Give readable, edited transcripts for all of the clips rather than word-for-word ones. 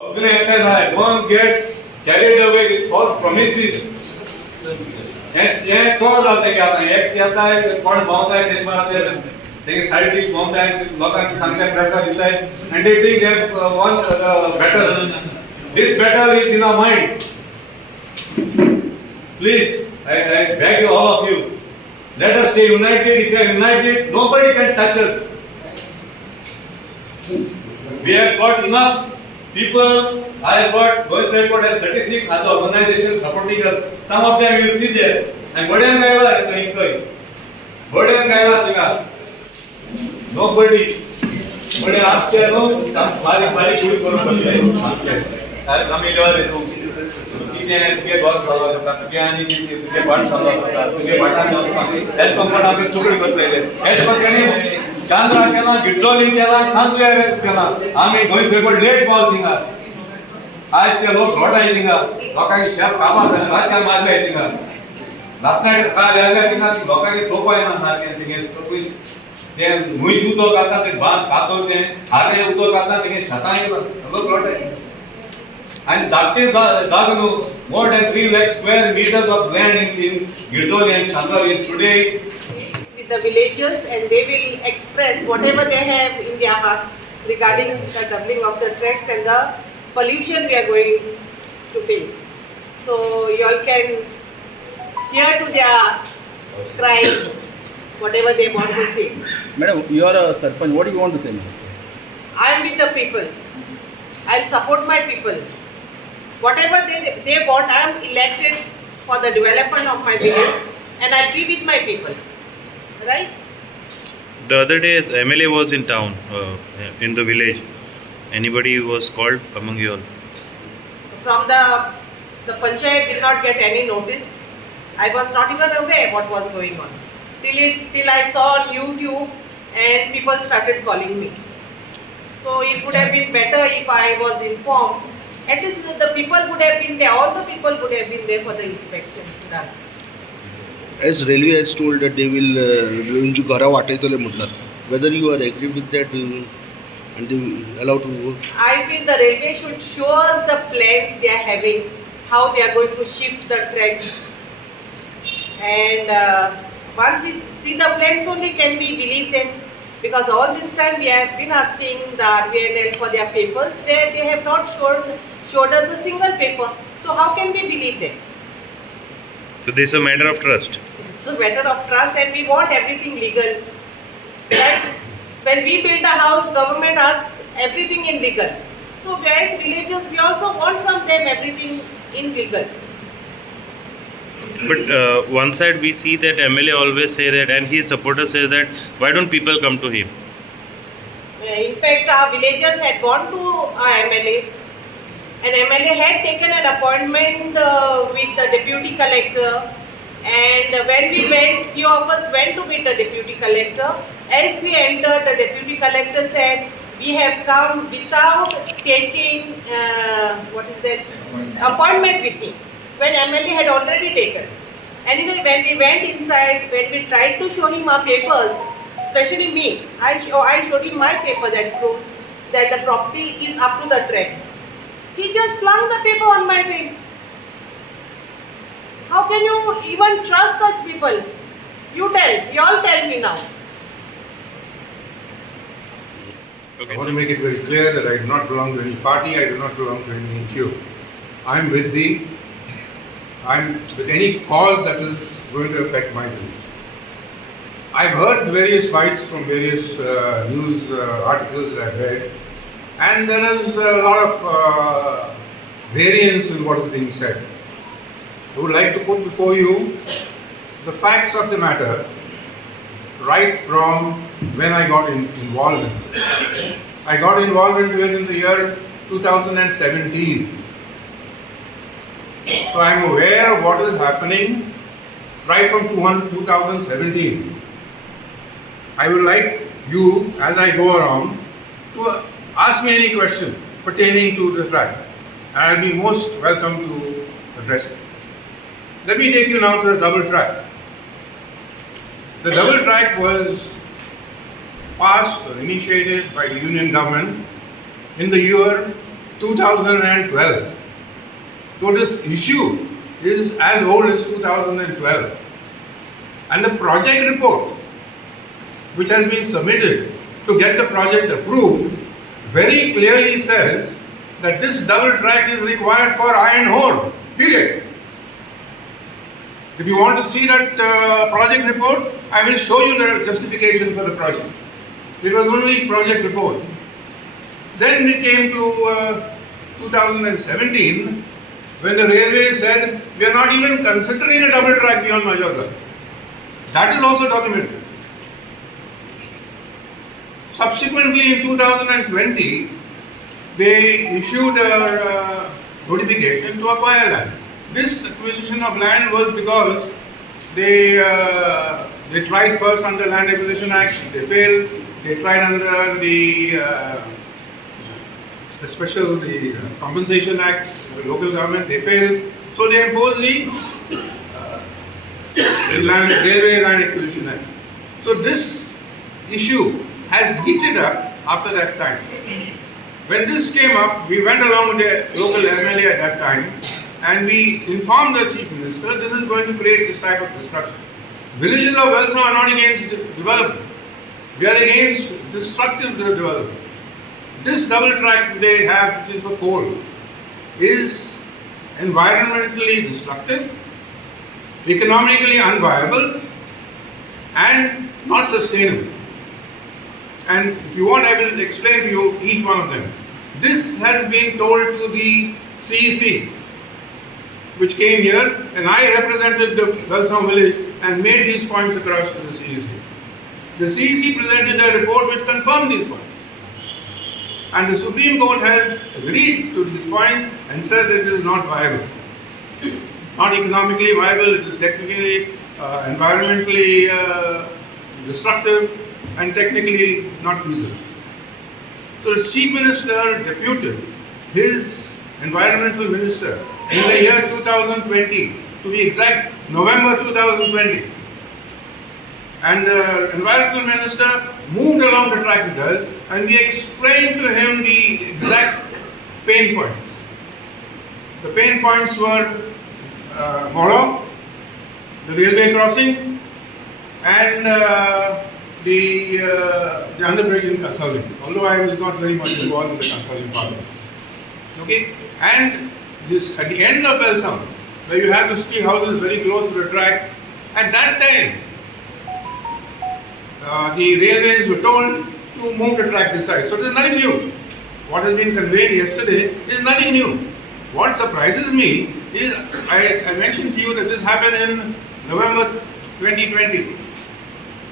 Don't get carried away with false promises. ये छोड़ जाते क्या आता है एक कहता है कौन बहुत है एक बार आते हैं लेकिन साइड डिश बहुत है लोगों की संख्या पैसा मिलता है and they think they have won the battle. This battle is in our mind. Please, I beg you, all of you, let us stay united. If we are united, nobody can touch us. We have got enough people. I have got Velsaokars has 36 other organizations supporting us. Some of them you will see there. And Boden Kaila is saying sorry. Boden Kaila Tinga. Nobody. Boden आपसे no हमारी हमारी पूरी करो कर लिया इस हम इधर देखो कितने इसके बहुत साल होता है क्या नहीं किसी तुझे बात साल होता है तुझे बाटा में उसका ऐश पंपड़ आप एक चुपड़ी करते हैं ऐश पंपड़ नहीं चांद्रा के ना गिट्टोली के ना सांस ले रहे के ना आमी गोइंग सेपरेट लेट बॉल दिंगा आज के लोग रोड आई दिंगा लोकां की शेफ कामा है रात का मार ले दिंगा लास्ट नाइट का ले गया दिंगा लोकां के चोपा है ना हार के दिंगे तो कुछ ते मुई छूतो करता ते बात खातो ते हारे उतो करता ते शता है लोग रोड है and that is Zaganu more than 3 lakh square meters of land in Girdoli and Shandar is today with the villagers, and they will express whatever they have in their hearts regarding the doubling of the tracks and the pollution we are going to face. So you all can hear to their cries whatever they want to say. Madam, you are a Sarpanch. What do you want to say? I am with the people. I'll support my people. Whatever they want, I am elected for the development of my village, and I'll be with my people. Right? The other day, MLA was in town, in the village. Anybody was called among you all? From the panchayat did not get any notice. I was not even aware what was going on. Till I saw on YouTube and people started calling me. So it would have been better if I was informed. At least the people would have been there, all the people would have been there for the inspection done. As railway has told that they will तुमची घरा वाटयतले म्हटलं, whether you are agree with that and they will allow to work? I feel the railway should show us the plans they are having, how they are going to shift the tracks, and once we see the plans only can we believe them. Because all this time we have been asking the RVNL for their papers where they have not showed us a single paper. So how can we believe them? So this is a matter of trust. It's a matter of trust, and we want everything legal. Right? When we build a house, government asks everything in legal. So as villagers, we also want from them everything in legal. But one side we see that MLA always say that, and his supporters say that, why don't people come to him? In fact, our villagers had gone to our MLA, and MLA had taken an appointment with the deputy collector, and when we went, few of us went to meet the deputy collector. As we entered, the deputy collector said, we have come without taking appointment with him, when MLA had already taken. Anyway, when we went inside, when we tried to show him our papers, especially me, I showed him my paper that proves that the property is up to the tracks. He just flung the paper on my face. How can you even trust such people? You all tell me now. I want to make it very clear that I do not belong to any party, I do not belong to any NGO. I'm with any cause that is going to affect my village. I've heard various bites from various news articles that I've read, and there is a lot of variance in what is being said. I would like to put before you the facts of the matter right from when I got involved in it. I got involved into it in the year 2017. So I am aware of what is happening right from 2017. I would like you, as I go around, to ask me any question pertaining to the track. And I will be most welcome to address it. Let me take you now to the double track. The double track was passed or initiated by the Union government in the year 2012. So this issue is as old as 2012. And the project report, which has been submitted to get the project approved, very clearly says that this double track is required for iron ore, period. If you want to see that project report, I will show you the justification for the project. It was only project report. Then we came to 2017, when the railway said, we are not even considering a double track beyond Majorga. That is also documented. Subsequently, in 2020, they issued a notification to acquire land. This acquisition of land was because they tried first under Land Acquisition Act, they failed. They tried under the Compensation Act, the local government, they failed. So they imposed the Railway Land Acquisition Act. So this issue has heated up after that time. When this came up, we went along with the local MLA at that time and we informed the Chief Minister this is going to create this type of destruction. Villages of Velsaokars are not against development. We are against destructive development. This double track they have, which is for coal, is environmentally destructive, economically unviable, and not sustainable. And if you want, I will explain to you each one of them. This has been told to the CEC, which came here, and I represented the Velsaokars village and made these points across to the CEC. The CEC presented a report which confirmed these points. And the Supreme Court has agreed to these points and said that it is not viable. Not economically viable, it is technically, environmentally destructive and technically not feasible. So the Chief Minister deputed his Environmental Minister in the year 2020, to be exact, November 2020. And the Environmental Minister moved along the track with us and we explained to him the exact pain points. The pain points were Moro, the railway crossing, and the underbridge in Kansauli, although I was not very much involved in the Kansauli part. Okay? And this at the end of Velsaokars, where you have the ski houses very close to the track, at that time, the railways were told to move the track this side. So there is nothing new. What has been conveyed yesterday is nothing new. What surprises me is, I mentioned to you that this happened in November 2020.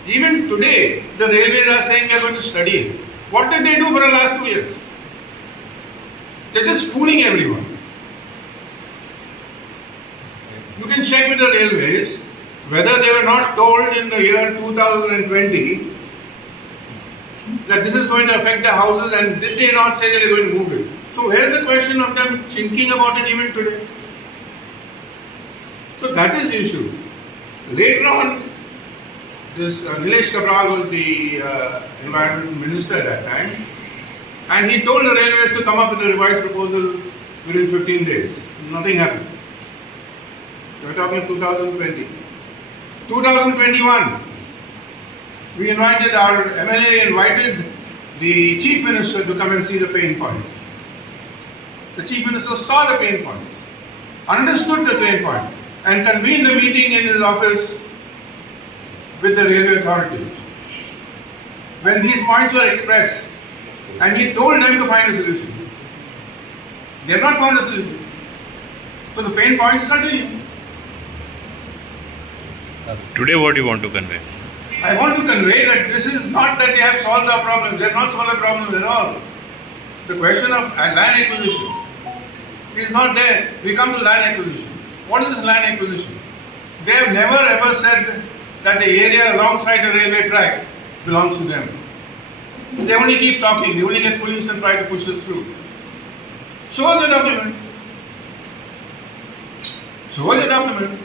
Even today, the railways are saying they are going to study it. What did they do for the last 2 years? They are just fooling everyone. You can check with the railways whether they were not told in the year 2020 that this is going to affect the houses, and did they not say that they are going to move it? So where's the question of them thinking about it even today? So that is the issue. Later on, this Nilesh Kabral was the Environment Minister at that time, and he told the railways to come up with a revised proposal within 15 days. Nothing happened. We are talking 2020. 2021, we invited, our MLA invited the Chief Minister to come and see the pain points. The Chief Minister saw the pain points, understood the pain point, and convened a meeting in his office with the railway authorities. When these points were expressed, and he told them to find a solution. They have not found a solution. So the pain points continue. Today, what do you want to convey? I want to convey that this is not that they have solved our problems. They have not solved our problems at all. The question of land acquisition is not there. We come to land acquisition. What is this land acquisition? They have never ever said that the area alongside the railway track belongs to them. They only keep talking. They only get police and try to push this through. Show us the document. Show us the document.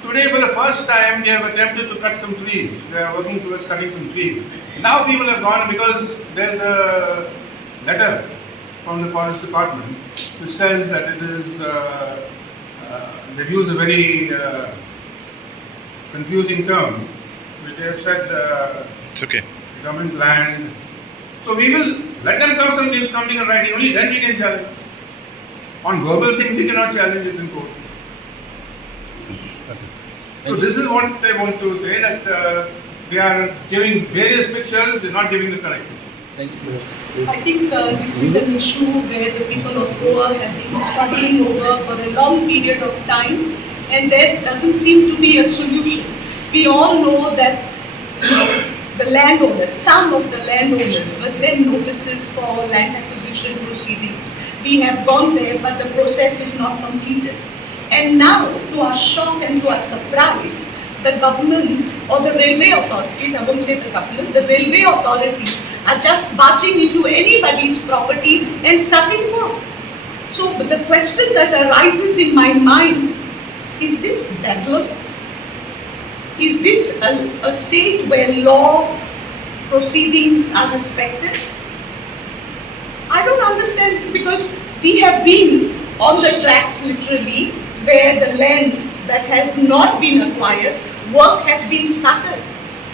Today, for the first time, they have attempted to cut some trees. They are working towards cutting some trees. Now people have gone because there is a letter from the Forest Department which says that it is, they've used a very confusing term, which they have said It's okay. government land. So we will let them come something in writing, only then we can challenge. On verbal things we cannot challenge it in court. So this is what I want to say, that they are giving various pictures, they are not giving the correct picture. Thank you. I think this is an issue where the people of Goa have been struggling over for a long period of time, and there doesn't seem to be a solution. We all know that the landowners, some of the landowners were sent notices for land acquisition proceedings. We have gone there, but the process is not completed. And now, to our shock and to our surprise, the government or the railway authorities, I won't say the government, the railway authorities are just barging into anybody's property and starting work. So the question that arises in my mind, is this bedlam? Is this a state where law proceedings are respected? I don't understand, because we have been on the tracks literally where the land that has not been acquired, work has been started.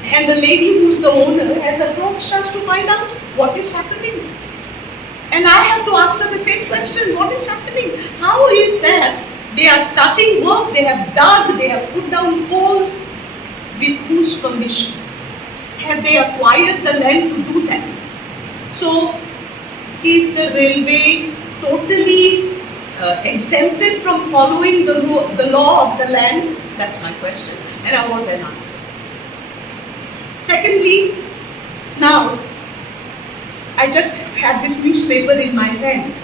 And the lady who's the owner has approached us to find out what is happening. And I have to ask her the same question, what is happening? How is that they are starting work, they have dug, they have put down poles, with whose permission? Have they acquired the land to do that? So, is the railway totally exempted from following the law of the land? That's my question, and I want an answer. Secondly, now, I just have this newspaper in my hand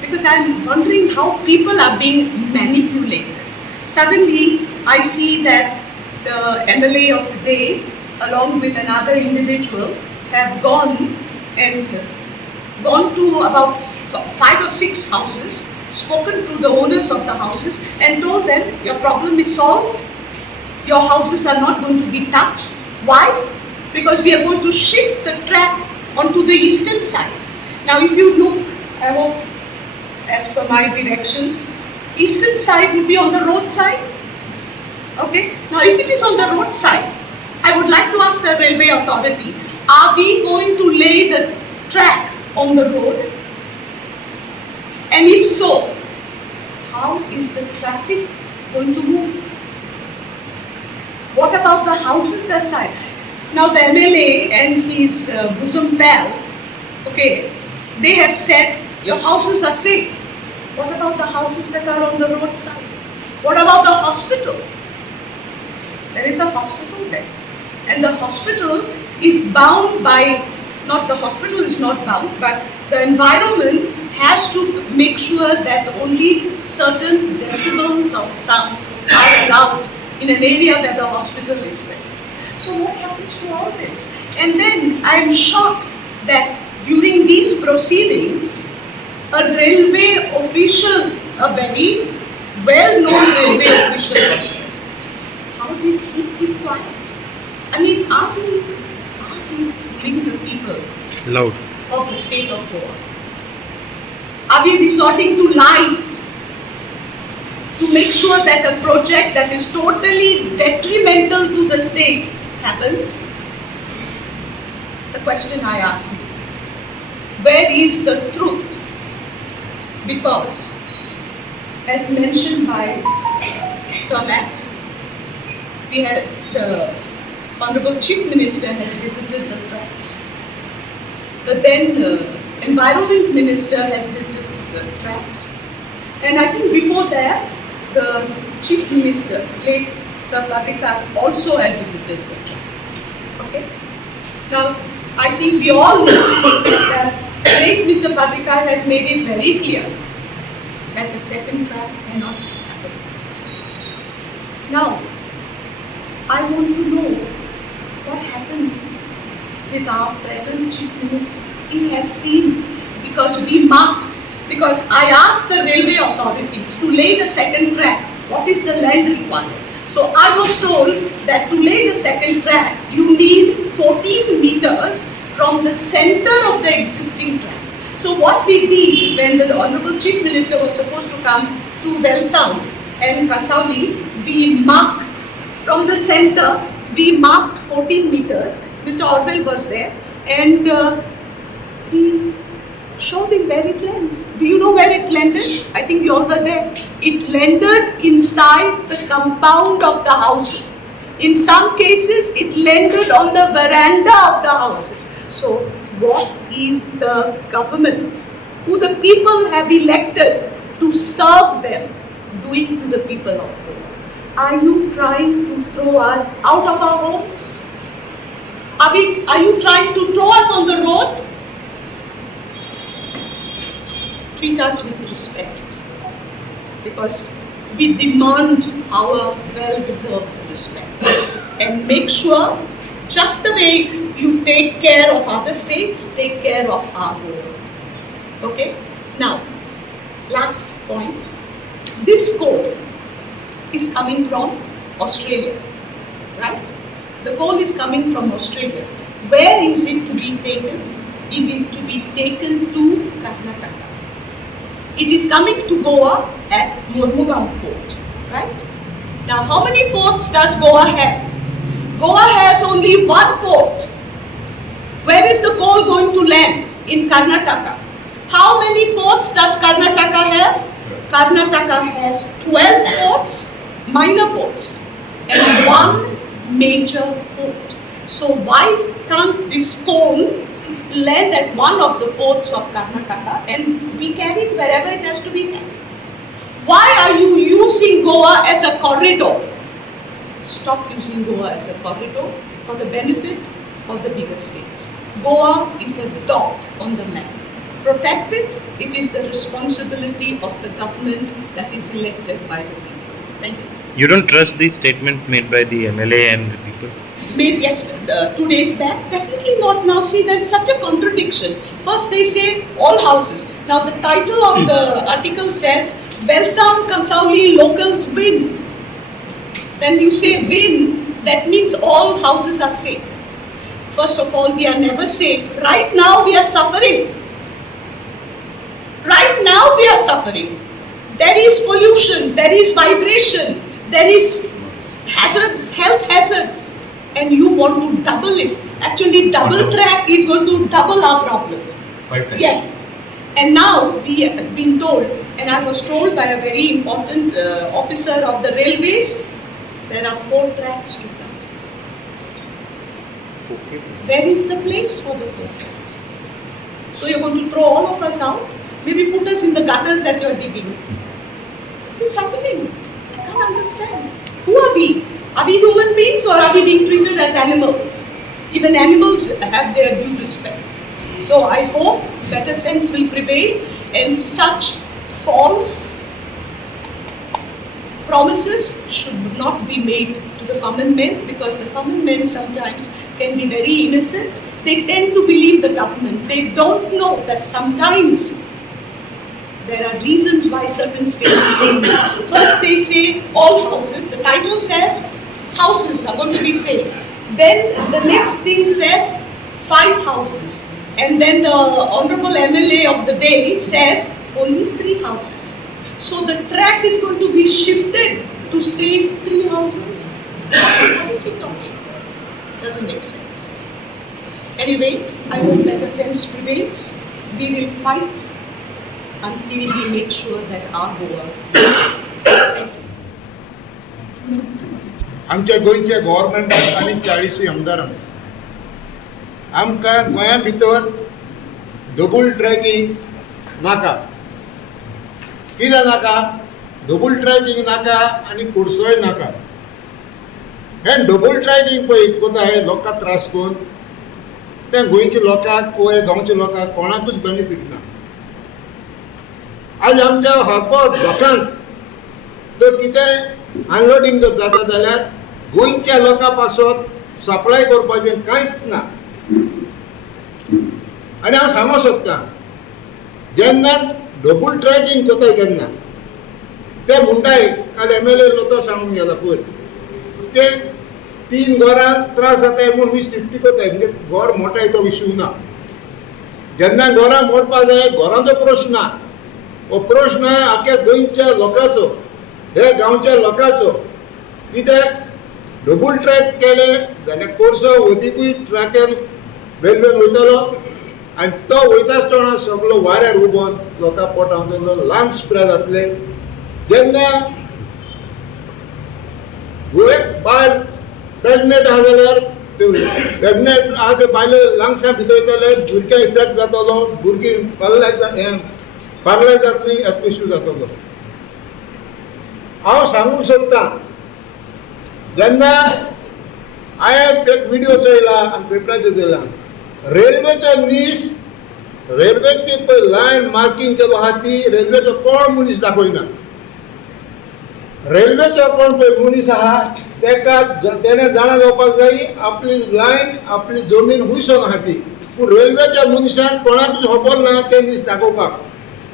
because I'm wondering how people are being manipulated. Suddenly, I see that the MLA of the day, along with another individual, have gone to about 5 or 6 houses, spoken to the owners of the houses and told them, your problem is solved, your houses are not going to be touched. Why? Because we are going to shift the track onto the eastern side. Now if you look, I hope as per my directions, eastern side would be on the road side. Okay, now if it is on the road side, I would like to ask the railway authority, are we going to lay the track on the road? And if so, how is the traffic going to move? What about the houses that side? Now the MLA and his bosom pal, okay, they have said your houses are safe. What about the houses that are on the roadside? What about the hospital? There is a hospital there. And the hospital is bound by, not the hospital is not bound, but the environment has to make sure that only certain decibels of sound are allowed in an area where the hospital is present. So what happens to all this? And then I am shocked that during these proceedings, a railway official, a very well-known railway official was present. How did he keep quiet? I mean, are we fooling the people Loud. of the state of Goa? Are we resorting to lies to make sure that a project that is totally detrimental to the state happens? The question I ask is this: where is the truth? Because, as mentioned by Sir Max, we have the Honorable Chief Minister has visited the tracks. The then Environment Minister has visited the tracks. And I think before that, the Chief Minister, late Sir Parrikar, also had visited the tracks. Okay? Now, I think we all know that late Mr. Parrikar has made it very clear that the second track cannot happen. Now, I want to know what happens with our present Chief Minister. He has seen, because we marked, because I asked the railway authorities to lay the second track, what is the land required? So I was told that to lay the second track, you need 14 meters from the center of the existing track. So what we did when the Honorable Chief Minister was supposed to come to Velsaokars and Kasauli, we marked from the center, we marked 14 meters. Mr. Orwell was there, and we showed him where it lands. Do you know where it landed? I think you all were there. It landed inside the compound of the houses. In some cases, it landed on the veranda of the houses. So, what is the government, who the people have elected to serve them, doing to the people of Goa? Are you trying to throw us out of our homes? Are you trying to throw us on the road? Treat us with respect, because we demand our well-deserved respect. And make sure, just the way you take care of other states, take care of our own. Okay? Now, last point. This coal is coming from Australia, right? The coal is coming from Australia. Where is it to be taken? It is to be taken to Karnataka. It is coming to Goa at Mormugam port, right? Now, how many ports does Goa have? Goa has only one port. Where is the coal going to land? In Karnataka. How many ports does Karnataka have? Karnataka has 12 ports, minor ports, and one major port. So why can't this coal land at one of the ports of Karnataka and be carried wherever it has to be carried? Why are you using Goa as a corridor? Stop using Goa as a corridor for the benefit of the bigger states. Goa is a dot on the map. Protect it. It is the responsibility of the government that is elected by the people. Thank you. You don't trust the statement made by the MLA and the people? Made 2 days back? Definitely not. Now see, there's such a contradiction. First they say all houses. Now the title of the article says Velsaokars Kasauli locals win. When you say win, that means all houses are safe. First of all, we are never safe. Right now we are suffering. Right now we are suffering. There is pollution, there is vibration, there is hazards, health hazards, and you want to double it. Actually, double track is going to double our problems. 5 times. Yes. And now we have been told, and I was told by a very important officer of the railways, there are 4 tracks to come. Where is the place for the 4 tracks? So you're going to throw all of us out? Maybe put us in the gutters that you're digging. What is happening? I can't understand. Who are we? Are we human beings or are we being treated as animals? Even animals have their due respect. So I hope better sense will prevail and such false promises should not be made to the common men, because the common men sometimes can be very innocent. They tend to believe the government. They don't know that sometimes there are reasons why certain statements are made. First they say all houses. The title says houses are going to be safe. Then the next thing says 5 houses. And then the Honorable MLA of the day says only 3 houses. So the track is going to be shifted to save 3 houses. What is he talking? Doesn't make sense. Anyway, I hope better sense prevails. We will fight until we make sure that our Goa is safe. आमच्या गोंयचे government आनी 40 आमदारांक आमकां गोंया भितर double tracking नाका. कित्याक नाका? डबल ट्रॅकिंग नाका आनी कुडसोय नाका. हें डबल ट्रॅकिंग पळय कोता हे लोकांक त्रास करून तें गोंयच्या लोकांक वा गांवच्या लोकांक कोणाकूच बेनिफीट ना. आज आमच्या हरभर लोकांक जर कितें अनलोडिंग जर जाता जाल्यार गोंयच्या लोकां पासून सप्लाय करपाचें कांयच ना. आनी हांव सांगूंक सोदतां, जेन्ना डबल ट्रॅकिंग कोताय तेन्ना ते म्हणटाय, काल MLA लोतो सांगून गेला पयर, ते 3 घरांक त्रास जाताय म्हूण शिफ्टी कोताय. म्हणजे घर मोठाय तो इशू ना. जेन्ना घरां मोडपा जाय घरांचो प्रश्न हो प्रश्न आख्या गोंयच्या लोकांचो हे गांवच्या लोकांचो कित्याक डबल ट्रॅक केले जाल्यार कोर्सो ओदीकूय ट्रॅकान रेल्वेन वयतलो आनी तो वयता आसतना सगळो वाऱ्यार उबोन लोकां पोटावतलो लांग स्प्रे जातले जेन्ना एक बायल प्रेग्नेंट आहा जाल्यार प्रेग्नेंट आहा ते बायले लांगसां भितरतले भुरग्यां इफेक्ट जातलो भुरगीं पार्लायज जातली एस्पेशू जातलो हांव सांगूंक सोदतां जेन्ना हांवें एक व्हिडिओ चोयला आनी पेपराचेर चोयला रेल्वेचो नीस रेल्वेची पळय लायन मार्कींग केलो आहा ती रेल्वेचो कोण मनीस दाखयना रेल्वेचो कोण पळय मनीस आहा तेका तेणें जाणा जावपाक जाय आपली लायन आपली जमीन हुयसून आहा ती पूण रेल्वेच्या मनशाक कोणाकूच खबर ना ते नीस दाखोवपाक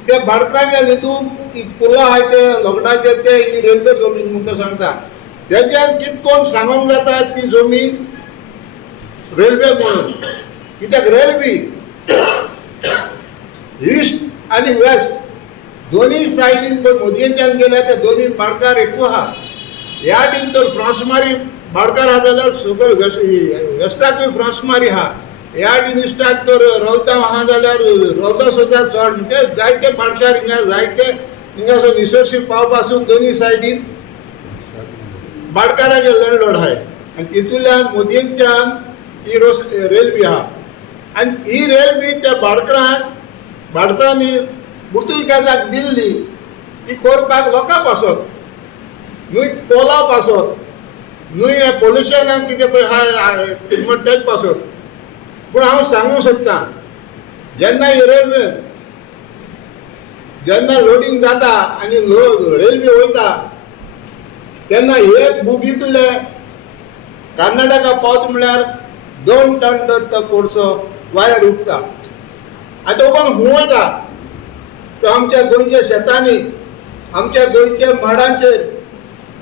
ते भाडकाच्या हितून पुला आहाय ते लोकडाचे ते ही रेल्वे जमीन म्हूण तो सांगता तेज्यान कितकोन सांगोंक जाता ती जमीन रेल्वे म्हणून कित्याक रेल्वे ईस्ट आनी वेस्ट दोनूय सायडीन जर मोदयेच्यान गेल्या त्या दोनूय भाडकार एकू आहा ह्या वाटेन तर फ्रांसमारी भाडकार आहा जाल्यार सकयल वेस्टाकूय फ्रांसमारी आहा ह्या वाटेन इश्टाक तर रोलतां आहा जाल्यार रोलतां सुद्दां चड म्हणजे जायते भाडकार हिंगा जायते हिंगासर निसर्शीक पावपासून दोनूय सायडीन भाडकाराचे लँडलॉर्ड आहाय आनी तितूंतल्यान मोदयेच्यान ही रेल्वे आहा आनी ही रेल्वे त्या भाडकारांक भारतांनी पुर्तुगेजाक दिल्ली ती करपाक लोकां पासत न्हय कोला पासत न्हय पोल्युशनाक कितें पळय आहा तेज पासत पूण हांव सांगूंक सोदतां जेन्ना ही रेल्वेन जेन्ना लोडिंग जाता आनी रेल्वे वयता तेन्ना एक बुगींतले कर्नाटका पावता म्हळ्यार 2 टन तर तो कोर्सो वाऱ्यार उठता आनी तो कोण हुंवयता तो आमच्या गोंयच्या शेतांनी आमच्या गोंयच्या माडांचेर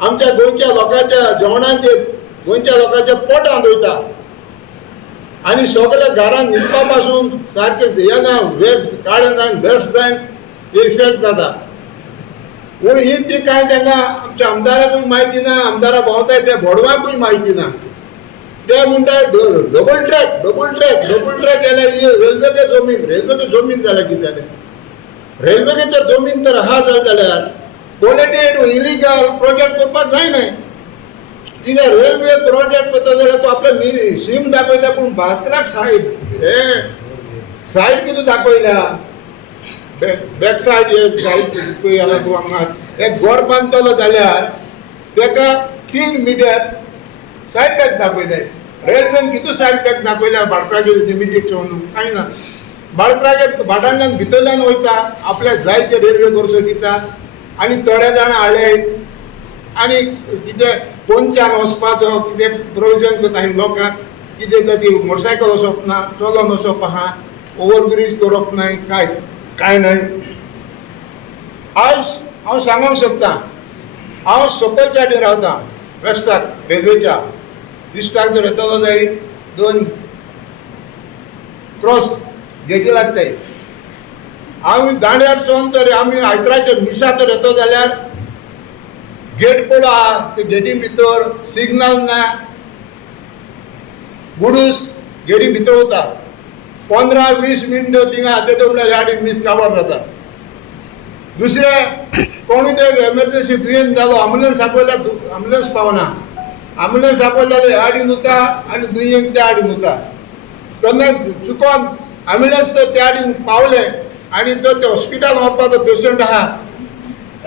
आमच्या गोंयच्या लोकांच्या जेवणांचेर गोंयच्या लोकांच्या पोटांत वयता आनी सगळ्या घरांत न्हिदपा पासून सारकें येना काळें जावन बेस्ट जावन इफेक्ट जाता पूण ही ती कांय तांकां आमच्या आमदाराकूय म्हायती ना आमदारा भोंवताय त्या बोडवांकूय म्हायती ना ते म्हणटा डबल ट्रॅक केल्यार ही रेल्वेची जमीन जाल्यार कितें जालें रेल्वेची तर जमीन तर आहा जाल्यार पॉलिटेड इलिगल प्रोजेक्ट करपाक जायना कित्याक रेल्वे प्रोजेक्ट करता जाल्यार तो आपले सीम दाखयता पूण भाकराक सायड कितें दाखयल्या बॅक सायड एक घर बांदतलो जाल्यार ताका 3 मिटर सायड बॅक दाखयताय रेल्वेन कितू सायड बॅक दाखयल्या भाडकाचे लिमिटेड म्हणून कांय ना भाडकाचे भाटांतल्यान भितरल्यान वयता आपल्याक जाय ते रेल्वे कोर्सो दिता आनी थोडे जाण हाडले आनी कितें पोंच्यान वचपाचो कितें प्रोविजन करता लोकांक कितें तर ती मोटरसायकल वचप ना चलोन वचप आहा ओवरब्रीज करप नाय कांय नाय आयज हांव सांगूंक सोदतां हांव सकयच्या वाटेन रावतां वेस्टाक रेल्वेच्या इश्टाक जर येतलो जाय 2 क्रॉस गेटी लागताय आमी दांड्यारसून तर आमी आयतराच्या मिसा तर येतो जाल्यार गेट पळो आहा ते गेटी भितर सिग्नल ना गुडूस गेटी भितर वता 15-20 मिनटां थिंगा ते म्हणल्यार ह्या वाटेन मिस काबार जाता दुसरें कोणूय ते एमर्जन्सी दुयेंत जालो अँब्युलन्स आपयल्यार अँब्युलन्स पावना अँब्युलन्स आपयले जाल्यार ह्या वाटेन वता आनी दुयेंत त्या वाटेन वता तेन्ना चुकोन अँब्युलन्स तर त्या वाटेन पावले आनी तो ते हॉस्पिटलान व्हरपाचो पेशंट आहा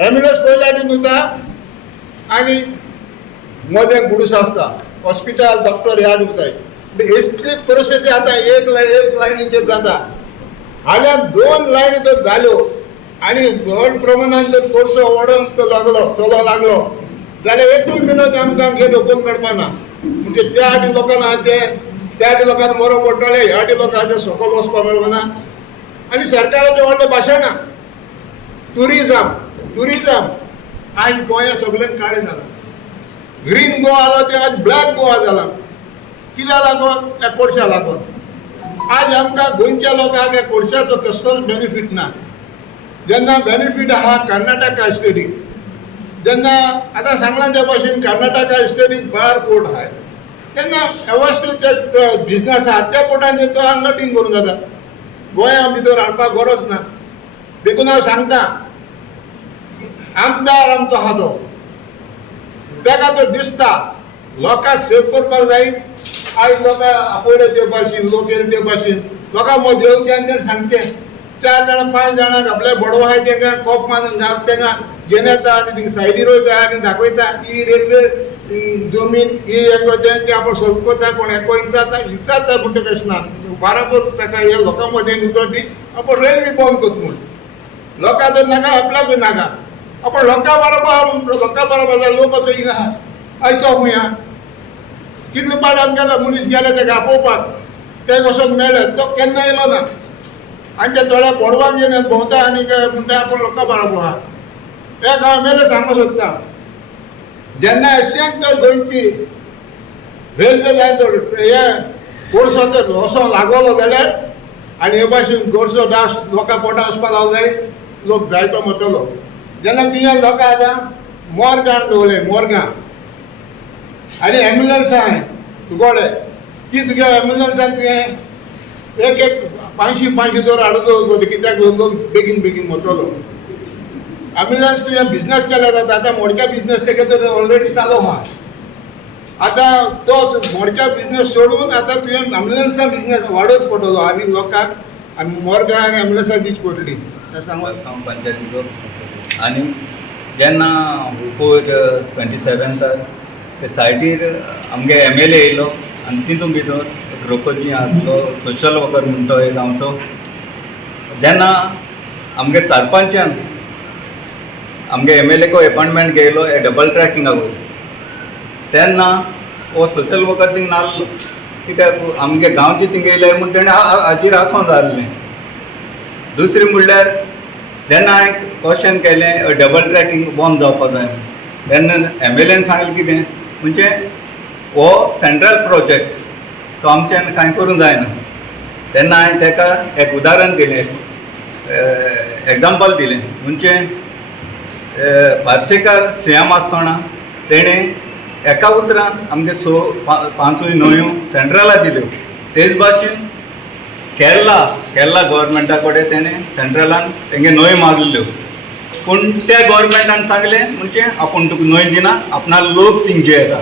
एम्ब्युलन्स पयल्या वाटेन वता आनी मदें गुडूस आसता हॉस्पिटल डॉक्टर ह्या वाटेन वताय इतली परिस्थिती आतां एक लायनीचेर जाता हाल्यार 2 लायनी जर जाल्यो आनी व्हड प्रमाणान जर कोर्सो वाडोवंक चलो लागलो जाल्यार एकूय मिनट आमकां गेट ओपन करपा ना म्हणजे त्या वाटेन लोकांना ते त्या वाटेन लोकांना मरो पडटले ह्या वाटेन लोकांचे सकयल वचपाक मेळना आनी सरकाराचें व्हडलें भाशण ना टुरिजम आयज गोंया सगळें काळें जालां ग्रीन गोवा आलो ते आज ब्लॅक गोवा जाला कित्याक लागून त्या कोळशा लागून आज आमकां गोंयच्या लोकांक ह्या कोर्साचो कसलोच बेनिफीट ना. जेन्ना बेनिफीट आहा कर्नाटका स्टेटीक, जेन्ना आतां सांगलां त्या भाशेन कर्नाटका स्टेटीक बार पोर्ट आहाय, तेन्ना वेवस्थीत जे बिजनस आहा त्या पोर्टान तो अनलोडिंग करूं जाता. गोंया भितर हाडपाक गरज ना. देखून हांव सांगता, आमदार आमचो आहा तो, ताका तो दिसता लोकांक सेव करपाक जाय. आयज लोकां आपयले ते भाशेन, लोक येयले ते भाशेन, लोकांक मदें येवचें आनी तेणें सांगचें. 4 जाणां 5 जाणांक आपले बडवो आहाय तांकां कोप मारून घालता, तांकां घेवन येता आनी थिंग सायडीर वयता आनी दाखयता ही रेल्वे जमीन ही हें तें आपूण सोल्व करता. कोण हेको इचारता पूण तें कशें ना. बराबर ताका हे लोकां मदें उतर दी आपूण रेल्वे बंद करता म्हूण. लोकां तर नाका, आपल्याकूय नाका. आपूण लोकां बरोबर जाल्यार लोक तो हिंगा आहा, आयतो खूंय आहा. कितले पाड गेलो मनीस गेले ताका आपोवपाक, ते वचोन मेळ्ळे, तो केन्ना येयलो ना. आनी ते थोड्या बोडवान घेवन भोंवता आनी म्हणटा आपूण लोकां बरोबर आहा. एक हांव मेले सांगूंक सोदता, जेन्ना एशियन तर गोंयची रेल्वे जाय तर हे गोरसो तर असो लागलो जाल्यार आनी हे भाशेन गोरसो डास लोकां पोटां वचपाक लागलो जाय, लोक जायतो मतलो. जेन्ना तिंगा लोकां आतां मोरगांव दवरले, मोरगांव आनी एम्ब्युलन्स आहाय तुगोडे, ती तुगे एम्ब्युलन्सान तुवें एक 500 दर हाडून दवरता, कित्याक लोक बेगीन बेगीन वतलो. एम्ब्युलन्स तुवें बिजनस केल्या जाता. आतां मोडक्या बिजनस तेगे तर ऑलरेडी चालू आहा. आतां तोच मोडक्या बिजनस सोडून आतां तुवें एम्ब्युलन्सा बिजनस वाडोवच पडटलो आनी लोकांक मोरगांव आनी एम्ब्युलन्सां दिवची पडटली. हें सांगून पंचायतीचो. आनी जेन्ना हुपोर 27 ते सायटीर आमगे MLA येयलो आनी तितून भितर एक रोकोजी आसलो सोशल वर्कर म्हणटा तो एक गांवचो. जेन्ना आमगे सरपंचान आमगे MLA को अपॉइंटमेंट घेयलो हे डबल ट्रॅकिंगा वयर, तेन्ना हो सोशल वर्कर थिंग नासलो. कित्याक आमगे गांवचे थिंग येयले म्हूण तेणें हाचेर आसोन जाल्लें. दुसरें म्हणल्यार जेन्ना हांवें क्वेश्चन केलें डबल ट्रॅकिंग बंद जावपा जाय, तेन्ना MLAन सांगलें कितें म्हणजे हो सेंट्रल प्रोजेक्ट, तो आमच्यान कांय करूंक जायना. तेन्ना हांवें ताका एक उदाहरण दिलें, एग्जाम्पल दिलें. म्हणजे पार्सेकार सीएम आसतना तेणें एका उतरान आमगे 5 न्हंयो सेंट्रला दिल्यो. तेच भाशेन केरला गव्हर्मेंटा कडेन तेणें सेंट्रलान तेंगे न्हंयो मागल्ल्यो. पूण त्या गव्हर्मेंटान सांगलें म्हणजे आपूण तुका न्हंय दिना, आपणा लोक थिंगचे येता.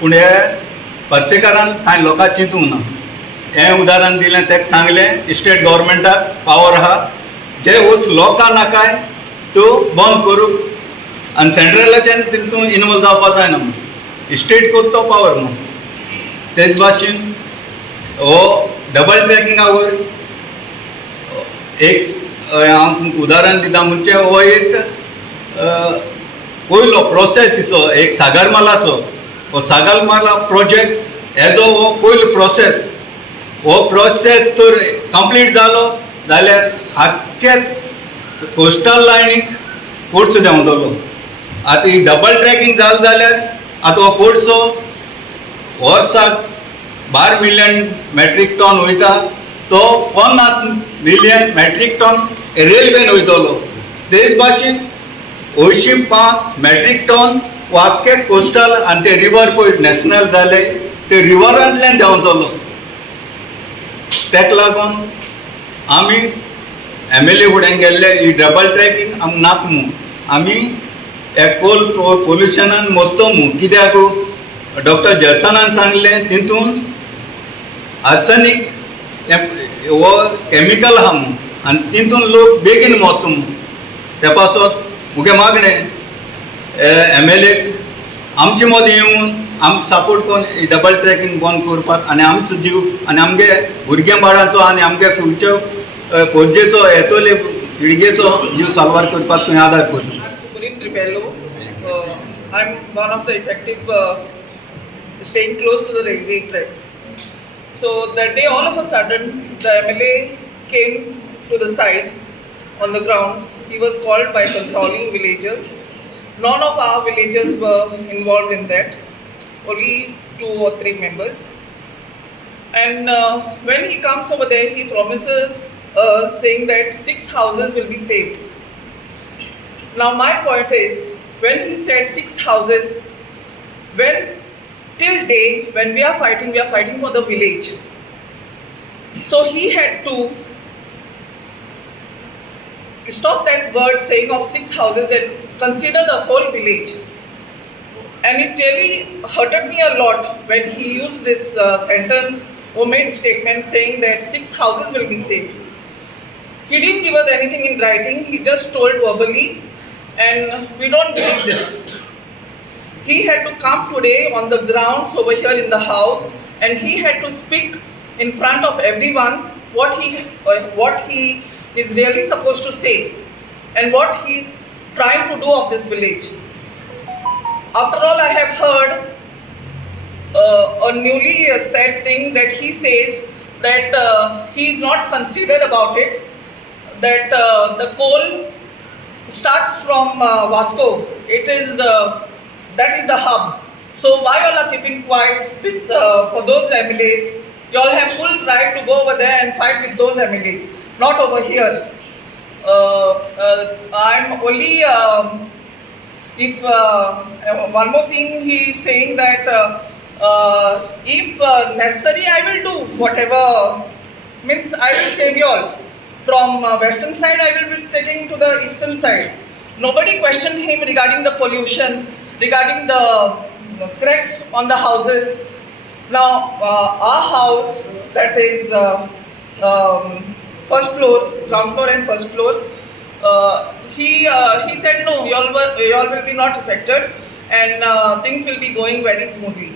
पूण हे पर्सेकारान कांय लोकां चिंतूंक ना. हें उदाहरण दिलें, ताका सांगलें स्टेट गव्हर्मेंटाक पावर आहा, जे वच लोकां नाकाय त्यो बंद करूंक आनी सेंट्रलाच्यान तितून इनवॉल्व जावपा जायना म्हूण. स्टेट कोत तो पावर म्हूण. तेच भाशेन हो डबल ट्रॅकिंगा वयर एक हांव तुमकां उदाहरण दिता. म्हणजे हो एक पयलो प्रोसेस इसो एक सागरमालाचो. हो सागरमाला प्रोजेक्ट हेजो हो पयलो प्रोसेस. हो प्रोसेस तर कंप्लीट जालो जाल्यार आख्खेच कोस्टल लायनीक कोर्स देंवतलो. आतां ही डबल ट्रॅकिंग जालें जाल्यार आतां हो कोर्सो वर्साक 12 मिलियन मेट्रीक टन वयता, तो 50 मिलियन मेट्रीक टन रेल्वेन वयतलो. तेच भाशेन 85 मेट्रीक टन आख्खे कोस्टल आनी ते रिवर पळय नॅशनल जाले ते रिवरांतल्यान देंवतलो. तेका लागून आमी MLA फुडें गेल्ले ही डबल ट्रॅकिंग आमकां नाका म्हूण. आमी हे कोल पोल्युशनान मरतो म्हूण. कित्याक डॉक्टर जर्सनान सांगलें तितून आर्सेनीक हो केमिकल आहा म्हूण आनी तितून लोक बेगीन मरता म्हूण. त्या पासत मुगे मागणें MLAक आमचे मदें येवन आमकां सपोर्ट करून डबल ट्रॅकिंग बंद करपाक आनी आमचो जीव आनी आमगे भुरग्यां बाळांचो आनी आमगे फ्युचर पोरजेचो येतले पिळगेचो जीव साल्वार करपाक तुवें आदार करचो. I'm one of the effective staying close to the railway tracks. So that day all of a sudden the MLA came to the site on the grounds. He was called by consoling villagers. None of our villagers were involved in that, only 2 or 3 members. And when he comes over there, he promises saying that 6 houses will be saved. Now my point is, when he said 6 houses, when till day when we are fighting for the village. So he had to stop that word saying of 6 houses and consider the whole village. And it really hurted me a lot when he used this sentence or made statement saying that 6 houses will be saved. He didn't give us anything in writing, he just told verbally, and we don't believe this. He had to come today on the grounds over here in the house, and he had to speak in front of everyone what he is really supposed to say and what he's trying to do of this village. After all, I have heard a newly said thing that he says that he is not considered about it, that the coal starts from Vasco. It is that is the hub. So why all are keeping quiet with for those MLAs? You all have full right to go over there and fight with those MLAs, not over here. I'm only if one more thing he is saying that if necessary I will do whatever, means I will save you all. From western side I will be taking to the eastern side. Nobody questioned him regarding the pollution, regarding the cracks on the houses. Now our house, that is first floor, ground floor and first floor, he said no, you all will be not affected and things will be going very smoothly.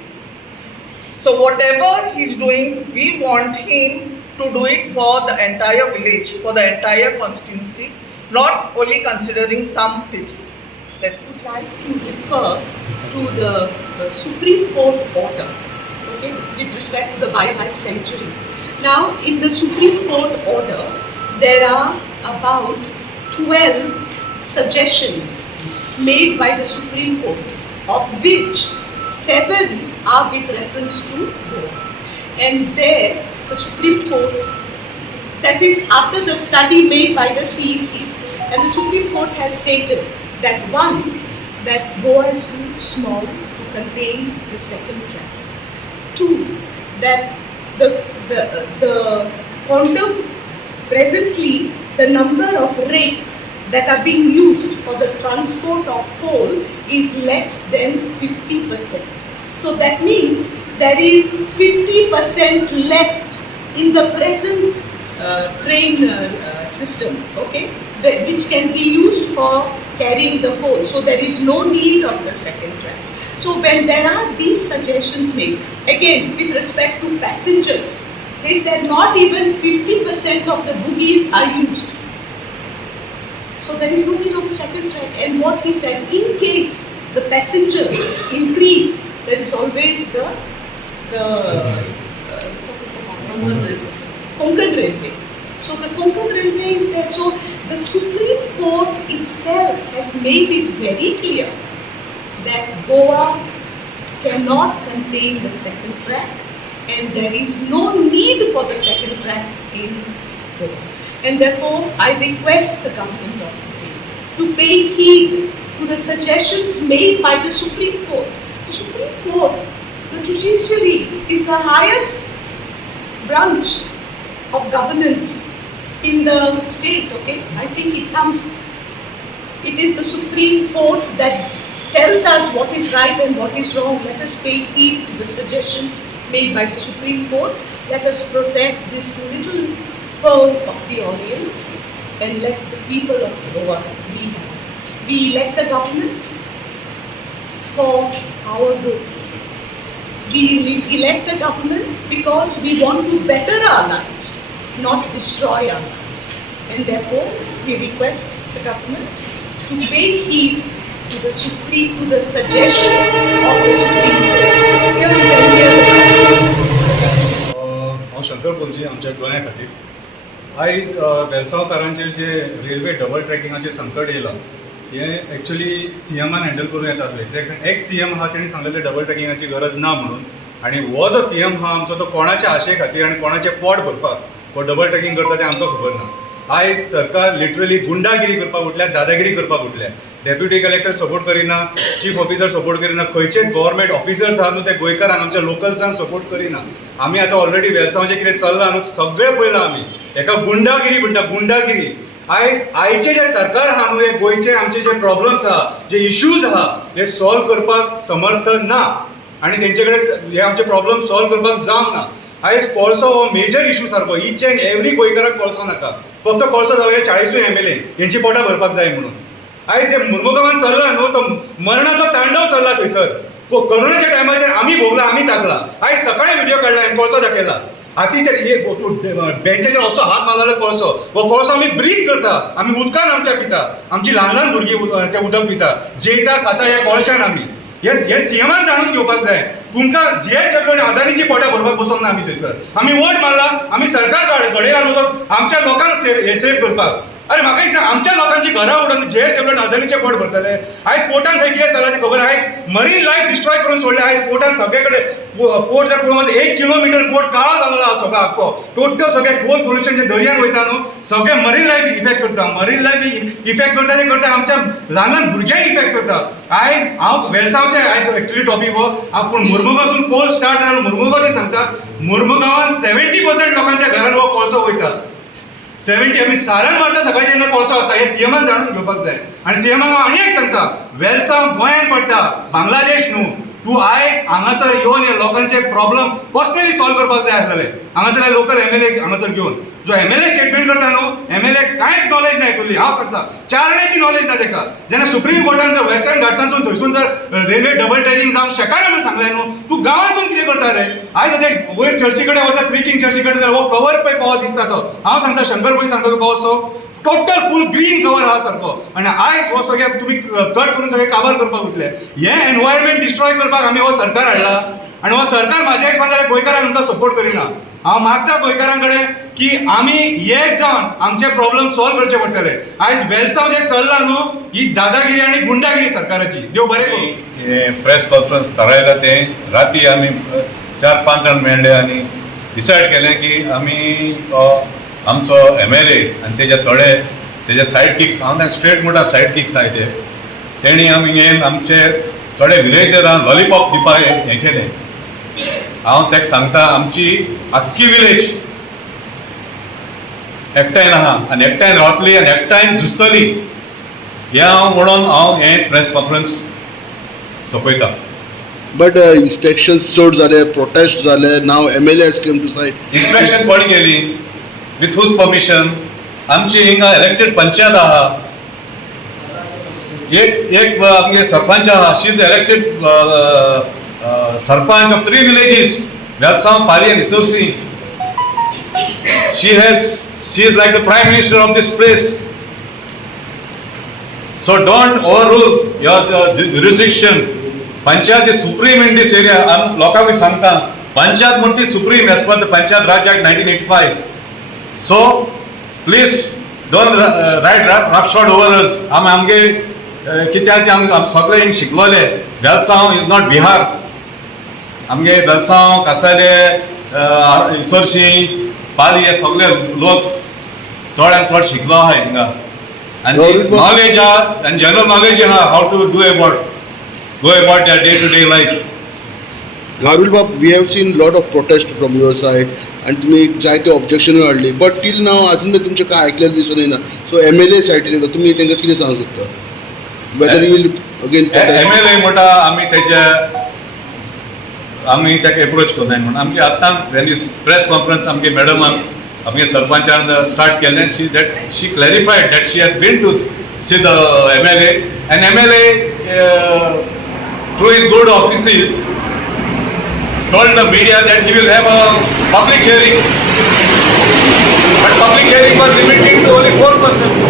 So whatever he's doing, we want him to do it for the entire village, for the entire constituency, not only considering some tips. I would like to refer to the Supreme Court order, okay, with respect to the wildlife sanctuary. Now, in the Supreme Court order, there are about 12 suggestions made by the Supreme Court, of which 7 are with reference to Goa. And there, the Supreme Court, that is after the study made by the CEC, and the Supreme Court has stated that 1, that Goa is too small to contain the second track. 2, that the quantum, presently the number of rakes that are being used for the transport of coal is less than 50%. So that means there is 50% left in the present train system, okay, which can be used for carrying the coal. So there is no need of the second track. So when there are these suggestions made, again with respect to passengers, they said not even 50% of the bogies are used. So there is no need of a second track. And what he said, in case the passengers increase, there is always the Konkan Railway. So the Konkan Railway is there. So the Supreme Court itself has made it very clear that Goa cannot contain the second track and there is no need for the second track in Goa. And therefore, I request the government of India to pay heed to the suggestions made by the Supreme Court. The Supreme Court, the judiciary, is the highest branch of governance in the state, okay? I think it is the Supreme Court that tells us what is right and what is wrong. Let us pay heed to the suggestions made by the Supreme Court. Let us protect this little pearl of the Orient and let the people of Goa be happy. We elect the government for our good. We elect the government because we want to better our lives, not destroy our lives. And therefore, we request the government to pay heed to the suggestions of the Supreme Court. Here you can hear the हांव शंकर बोलची आमच्या गोंया खातीर आयज वेलसावकारांचेर जे railway double ट्रॅकिंगाचें संकट येयलां हें actually CMन handle करूं येता एक्स CM आहा तेणी सांगलेलें डबल ट्रॅकिंगाची गरज ना म्हणून आनी हो जो CM हा आमचो तो कोणाच्या आशे खातीर आनी कोणाचें पोट भरपाक हो डबल ट्रॅकिंग करता तें आमकां खबर ना. आयज सरकार लिटरली गुंडागिरी करपाक उठल्या, दादागिरी करपाक उठल्या. डेप्युटी कलेक्टर सपोर्ट करिना, चीफ ऑफिसर सपोर्ट करिना, खंयचे गव्हर्मेंट ऑफिसर्स आहा न्हू ते गोंयकारांक आमच्या लोकल्सांक सपोर्ट करिना. आमी आतां ऑलरेडी वेलसांवचें कितें चल्लां न्हू सगळें पळयलां आमी. हेका गुंडागिरी म्हणटा, गुंडागिरी. आयचे जे सरकार आहा न्हू हे गोंयचे आमचे जे प्रॉब्लम्स आहा, जे इश्यूज आहा हे सॉल्व करपाक समर्थ ना आनी तेंचे कडेन हे आमचे प्रॉब्लम सॉल्व करपाक जावंक ना. आयज कोळसो हो मेजर इशू सारको. ईच एंड एवरी गोंयकाराक कोळसो नाका. फक्त कोळसो जावं हे 40 MLA हेंची पोटां भरपाक जाय म्हणून. आयज जे मुर्मुगांवान चल्ला न्हू तो मरणाचो तांडव चल्ला थंयसर. कोरोनाच्या टायमाचेर आमी भोगला, आमी ताकला. आयज सकाळी व्हिडिओ काडला हांवें कोळसो दाखयला. हातीचेर बेंचेचेर असो हात मारलेलो कोळसो. हो कोळसो आमी ब्रीथ करता, आमी उदकान आमच्या पिता, आमची ल्हान ल्हान भुरगीं तें उदक पिता, जेयता खाता ह्या कोळशान आमी. हे सीएमान जाणून घेवपाक जाय. तुमकां JSW आनी अदानीची पोटां भरपाक बसोंक ना आमी थंयसर. आमी वोट मारला, आमी सरकार घडयला न्हू तो आमच्या लोकांक सेव्ह करपाक. अरे म्हाका एक सांग, आमच्या लोकांची घरां उडोवन JSW आनी अदानीचे पोट भरतले. आयज पोर्टान थंय कितें चला तें खबर. आयज मरीन लायफ डिस्ट्रॉय करून सोडले. आयज पोर्टान सगळे कडेन पोर्ट जर पळोवंक 1 किलोमीटर पोर्ट काळो जाल्लो आहा सगळो आख्खो. टोटल सगळे गोल पोल्युशन जे दर्यान वयता न्हू सगळे मरीन लायफ इफेक्ट करता. मरीन लायफ इफेक्ट करता ते करता आमच्या ल्हान ल्हान भुरग्यांक इफेक्ट करता. आयज हांव वेलसांवचे आयज एक्चुअली टॉपीक हो हांव पूण मुर्मुगांवसून कोल स्टार्ट जालो मुर्मुगांवचें सांगता. मुर्मुगांवान 70% लोकांच्या घरान हो कोळसो वयता. 70 आमी सारण मारता सकाळचे जेन्ना कोळसो आसता. हे सीएमान जाणून घेवपाक जाय. आनी सीएमाक हांव आनी एक सांगता, वेलसांव गोंयान पडटा, बांगलादेश न्हू. तूं आयज हांगासर येवन हे लोकांचे प्रॉब्लम पर्सनली सॉल्व करपाक जाय आसलेले. हांगासर लोकल MLA हांगासर घेवन जो MLA स्टेटमेंट करता न्हू MLA कांयच नॉलेज ना हितुरली. हांव सांगता चारण्याची नॉलेज ना तेका. जेन्ना सुप्रीम कोर्टान जर वेस्टर्न घाट्सांसून थंयसून जर रेल्वे डबल ट्रॅकिंग जावंक शकना म्हणून सांगलें न्हू तूं गांवांतसून कितें करता रे. आयज आतां वयर चर्ची कडेन वचत 3 किंग चर्ची कडेन हो कवर पळय कहो दिसता तो. हांव सांगता शंकर पळय सांगता तो कहो टोटल फूल ग्रीन कवर आहा सारको. आनी आयज हो सगळे तुमी कट करून सगळे काबार करपाक उठले. हे एनवायरमेंट डिस्ट्रॉय करपाक आमी हो सरकार हाडला. आनी हो सरकार म्हाज्या हिसपान जाल्यार गोंयकारांक आमकां सपोर्ट करिना. हांव मागता गोंयकारां कडेन की आमी एक जावन आमचे प्रॉब्लेम सॉल्व करचे पडटले. आयज वेलसांव जे चल्ला न्हू ही दादागिरी आनी गुंडागिरी सरकाराची. देव बरें करूं. हे प्रेस कॉन्फरन्स थारायला ते राती आमी 4-5 जाण मेळ्ळे आनी डिसायड केलें की आमी आमचो MLA आनी तेजे थोडे तेजे सायड किक्स हांव ताका स्ट्रेट म्हणटा सायड किक्स आहाय ते तेणी आमी घेवन आमचे थोडे विलेजरांक लॉलीपॉप दिवपाक हें केलें. हांव ताका सांगता आमची आख्खी विलेज एकठांय आहा आनी एकठांय रावतली आनी एकठांय झुजतली हें हांव म्हणून हांव हें प्रेस कॉन्फरन्स सोंपयता. बट इन्स्पेक्शन्स चड जाले, प्रोटेस्ट जाले, नाव MLA came to side. Inspection कोणी केली विथ हुज परमिशन. आमची हिंगा इलेक्टेड पंचायत आहा. एक आमगे सरपंच आहा. She is the elected sarpanch of 3 villages Velsao, Pali and Isorsi. She is like the prime minister of this place. So don't overrule your jurisdiction. Panchayat is supreme in this area. I'm लोकांक सांगता Panchayat म्हणटी supreme as per the Panchayat Raj Act 1985. So please don't write roughshod over us. आमगे कित्याक आम सगळे हिंग शिकलोले. Velsao is not Bihar. आमगे Velsao, कासाले, Isorsi, पाली हे सगळे लोक चड चड शिकलो आहा हिंगा. आनी नॉलेज आहा आनी जनरल नॉलेज आहा हाव to go about their day-to-day life. Garul Bab, we have seen lot of protest from your side and तुम्ही जायते ऑब्जेक्शन हाडली बट टील नाव अजून मी तुमचे काय ऐकलेलं दिसून येना. सो MLA सायडीन तुम्ही तांकां कितें सांगूंक सोदता whether you will again MLA म्हणटा आमी ताका एप्रोच करनाय म्हणून आमगे आतां प्रेस कॉन्फरन्स आमगे मॅडमान आमगे सरपंचान स्टार्ट केल्लें. She clarified that she has been to see the MLA and MLA through his good offices told the media that he will have a public hearing, but public hearing was limited to only 4 persons,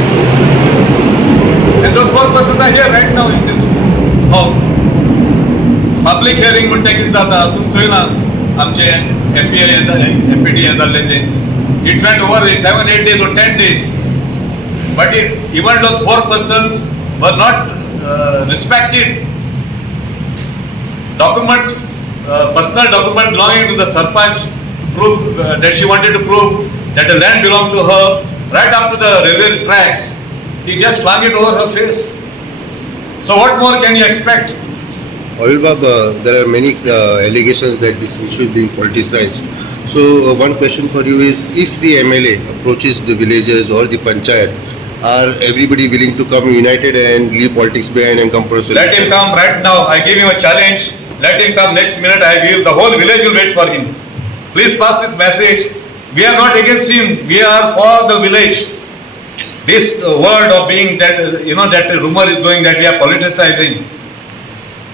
and those 4 persons are here right now in this hall. Public hearing म्हणटा कितें जाता तुमी चोयना आमचे MPD हे जाल्ले ते it went over 7-8 days or 10 days, but even those 4 persons were not respected. Documents personal document belonging to the Sarpanch prove that she wanted to prove that the land belonged to her right up to the railway tracks. He just flung it over her face. So what more can you expect? Bab, there are many allegations that this issue is being politicized. So one question for you is, if the MLA approaches the villages or the panchayat, are everybody willing to come united and leave politics behind and come for a solution? Let him come right now. I give him a challenge. Let him come next minute. The whole village will wait for him. Please pass this message. We are not against him. We are for the village. This word of being that, that rumor is going that we are politicizing.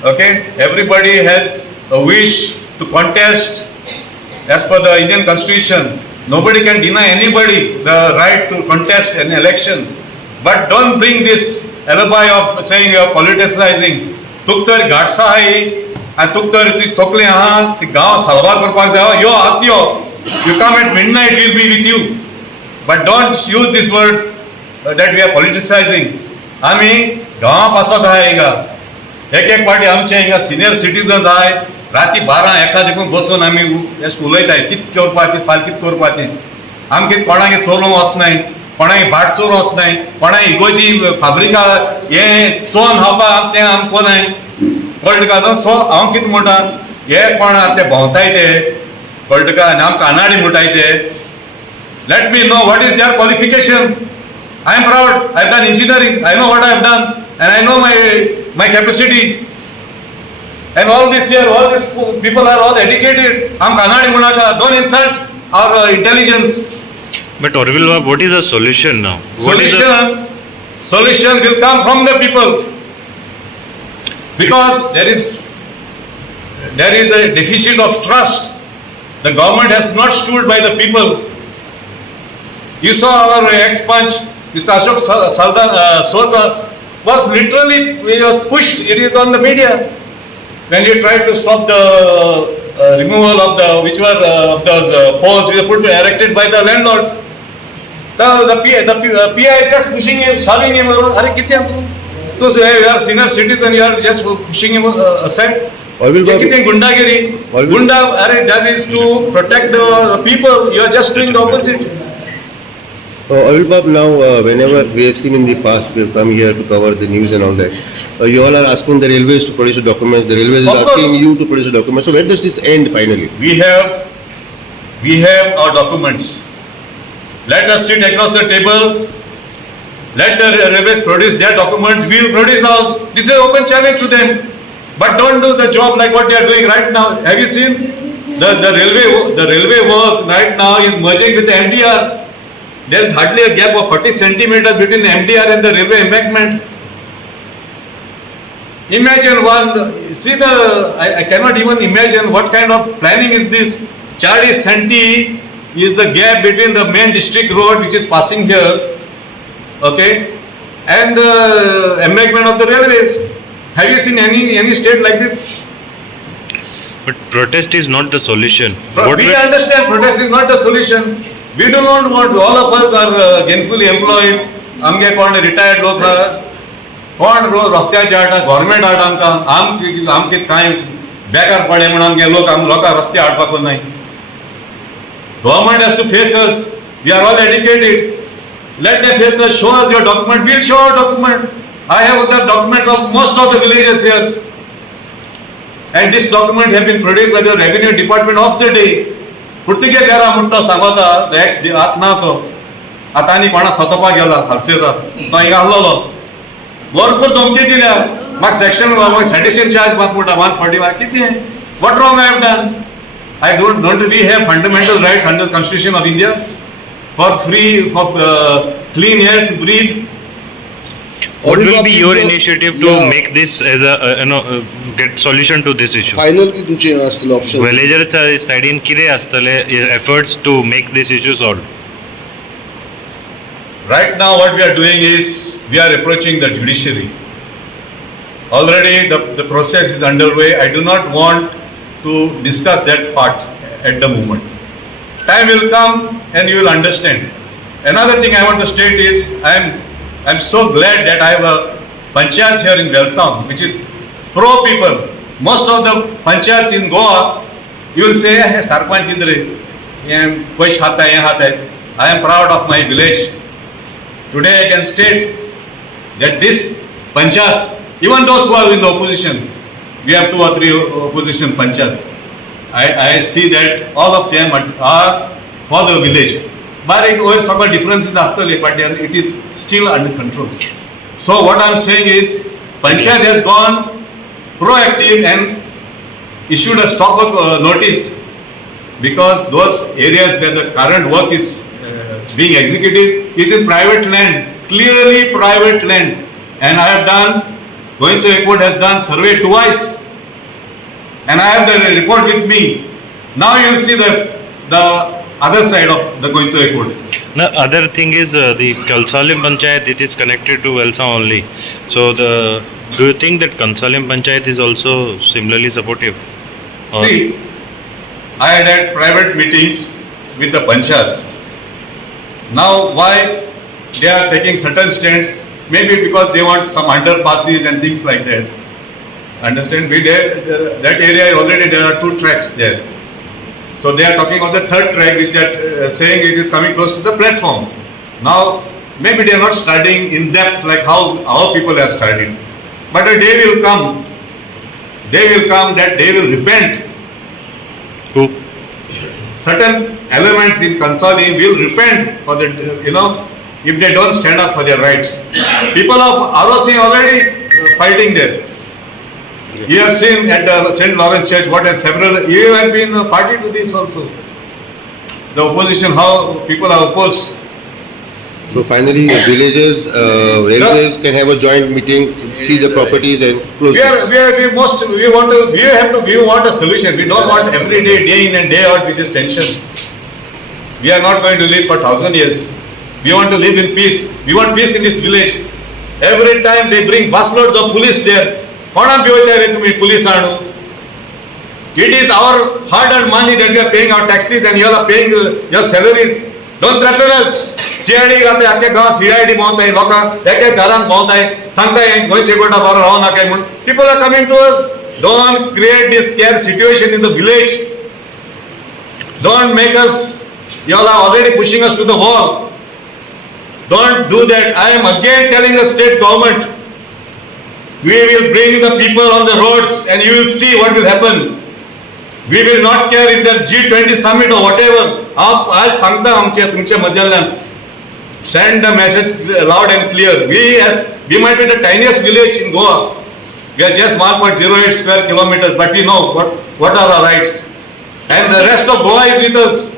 Okay? Everybody has a wish to contest as per the Indian Constitution. Nobody can deny anybody the right to contest an election. But don't bring this alibi of saying you are politicizing. Tuktar Gatsa hai, and Tuktar Tokle aha, the gaon salva karpak jao, yo atyo. You come at midnight, we'll be with you. But don't use this word that we are politicizing. आम्ही गावापासून आहे एक party आमचे हिंगा senior citizens आहे राती 12 एका देखून बसून आम्ही उलयताय कित करपाची फाल कित करपाची आमके कोणागे चोरून वचनाय कोणागे बाट चोरून वचनाय कोणागे इगोची फाब्रिका हे चोन हावपा ते आम कोणाय कळटा का न्हू सो हांव कित म्हणटा हे कोण ते भोंवताय ते कळटा का आनी आमकां कानाडी म्हणटाय ते let me know what is their qualification I am proud. I have done engineering. I know what I have done, and I know my capacity. And all this here, all these people are all educated. I'm Kanadi Munaka. Don't insult our intelligence. But Orville, what is the solution now? Solution will come from the people, because there is a deficit of trust. The government has not stood by the people. You saw our ex-punch. Mr. Ashok Soza was literally pushed. It is on the media when he tried to stop the removal of of those poles which were erected by the landlord. The PI just pushing him, shoving him. Are kithe tu? You are senior citizen. You are just pushing him aside. Kithe gundagiri? Gunda, that is to protect the people. You are just doing the opposite. Bab, now whenever we have seen in the past, we have come here to cover the news and all that. You all are asking the railways to produce the documents. The railways is asking you to produce the documents. So where does this end finally? We have our documents. Let us sit across the table. Let the railways produce their documents. We will produce ours. This is an open challenge to them. But don't do the job like what they are doing right now. Have you seen the railway work right now is merging with the MDR. There is hardly a gap of 40 centimeters between the MDR and the railway embankment. Imagine I cannot even imagine what kind of planning is this. 40 centi is the gap between the main district road which is passing here, okay, and the embankment of the railways. Have you seen any state like this? But protest is not the solution. We understand protest is not the solution. We do not want, all of us are gainfully employed. आमगे कोण retired लोक कोण रस्त्याचे हाडटा government हाडटा आम कित कांय बेकार पडले म्हणून आमगे लोकांक रस्ते हाडपाक नाय. Government has to face us. We are all educated. Let them face us. Show us your document. We'll show our document. I have the documents of most of the villages here, and this document have been produced by the revenue department of the day. Portuguese यारा म्हणतो सांगता x आतना तो आता आनी कोणा सतोपा गेला सालसेता तो हिंगा आसलोलो भरपूर धमकी दिल्या म्हाका सेक्शन सेडिशन चार्ज मात म्हणटा 141 कितें what wrong I have done I don't we have fundamental rights under the Constitution of India for clean air to breathe. What will be your initiative to make this as a get solution to this issue? Final की तुमचे असले option Villager साइडीन कितें आसतले efforts to make this issue solved? Right now what we are doing is we are approaching the judiciary. Already the process is underway. I do not want to discuss that part at the moment. Time will come and you will understand. Another thing I want to state is I'm so glad that I have a panchayat here in Velsaokars which is pro people. most of the panchayats in Goa, you will say, hey, Sarpanch kidre, push hata hai, hata hai. I am proud of my village. Today I can state that this panchayat, even those who are in the opposition, we have 2 or 3 opposition panchayats. I see that all of them are for the village. But it was some differences astale, but it is still under control. So what I am saying is, panchayat has gone proactive and issued a stop work notice, because those areas where the current work is being executed is in private land, clearly private land. And I have done, Goense Airport has done survey twice, and I have the report with me. Now you will see the other side of the Goense Airport. The other thing is the Kalsalim Panchayat, it is connected to Velsa only. So do you think that Kalsalim Panchayat is also similarly supportive? Or- See, I had private meetings with the panchayats. Now why they are taking certain stands? Maybe because they want some underpasses and things like that. Understand? That area already there are 2 tracks there. So they are talking of the 3rd track, which they are saying it is coming close to the platform. Now maybe they are not studying in depth like how our people have studied. But a day will come that they will repent. Who? Certain elements in Kansali will repent for the, if they don't stand up for their rights. People of ROC already fighting there. You have seen at the St. Lawrence Church what has several, you have been a party to this also. The opposition, how people are opposed. So finally, villagers, railways can have a joint meeting, see the properties and close. We want a solution. We don't want every day in and day out with this tension. We are not going to live for 1,000 years. We want to live in peace. We want peace in this village. Every time they bring busloads of police there. It is our hard-earned money that we are paying our taxes and you are paying your salaries. Don't threaten us. CID गाते आके गाँव CID बहुत है लोग एक गारान बहुत है संगता है कोई सेकोटा बार राव ना कहीं मुन people are coming to us. Don't create this scare situation in the village. Don't make us, you all are already pushing us to the wall. Don't do that. I am again telling the state government, we will bring the people on the roads and you will see what will happen. We will not care if there G20 summit or whatever. आप आज सांगता आमच्या तुमच्या मध्यान send the message loud and clear. We might be the tiniest village in Goa. We are just 1.08 square kilometers, but we know what are our rights. And the rest of Goa is with us.